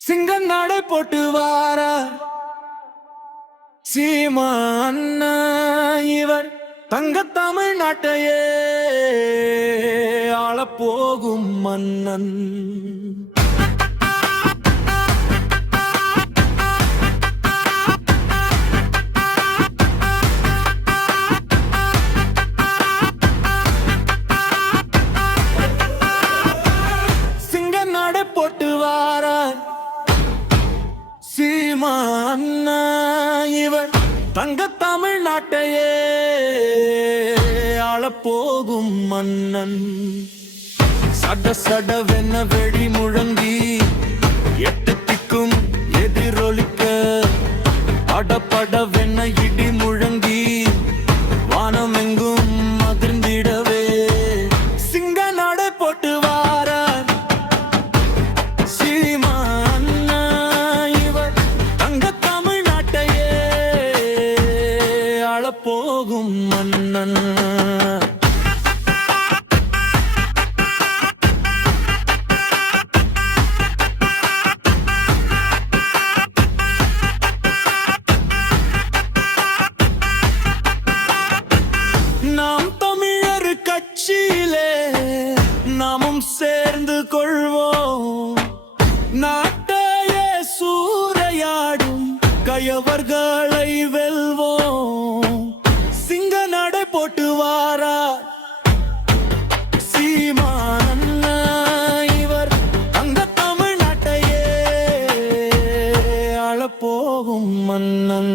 சிங்கம் நடை போட்டு வார சீமா அண்ணா இவர் தங்க தமிழ்நாட்டையே ஆளப்போகும் மன்னன். சிங்கம் நடை போட்டு வார சீமா அண்ணா இவர் தங்க தமிழ்நாட்டையே ஆளப்போகும் மன்னன். சட சடவென வெடி முழங்கி எட்டு திக்கும் எதிரொலிக்க படபடவென இடி முழங்கி வானம் எங்கும் அதிர்ந்திடவே சிங்க நடை போட்டு வார சீமா அண்ணா இவர் தங்க தமிழ்நாட்டையே ஆளப்போகும் மன்னன். நாம் தமிழர் கட்சியிலே நாமும் சேர்ந்து கொள்வோம். நாட்டையே சூறையாடும் கயவர்களை வெல்வோம். சிங்க நடை போட்டு வாரா சீமா அண்ணா இவர் தங்க தமிழ்நாட்டையே ஆளப்போகும் மன்னன்.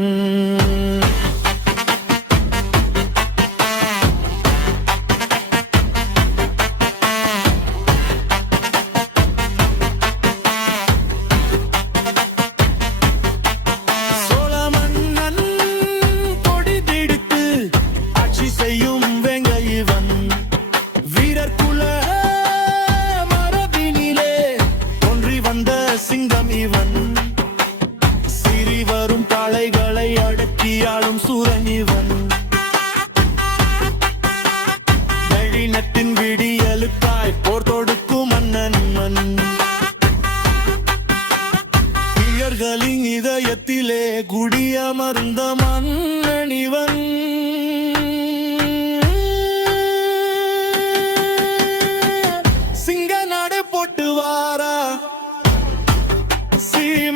சிங்கம் இவன் சிறி வரும் தலைகளை அடக்கியாளும் சூரன் இவன். வெளிநத்தின் விடியலுக்காய் போர் தொடுக்கும் மன்னன் மன். இயர்களின் இதயத்திலே குடியமர்ந்த மன்னன் இவன். சிங்க நடை போட்டு வாரா சீமா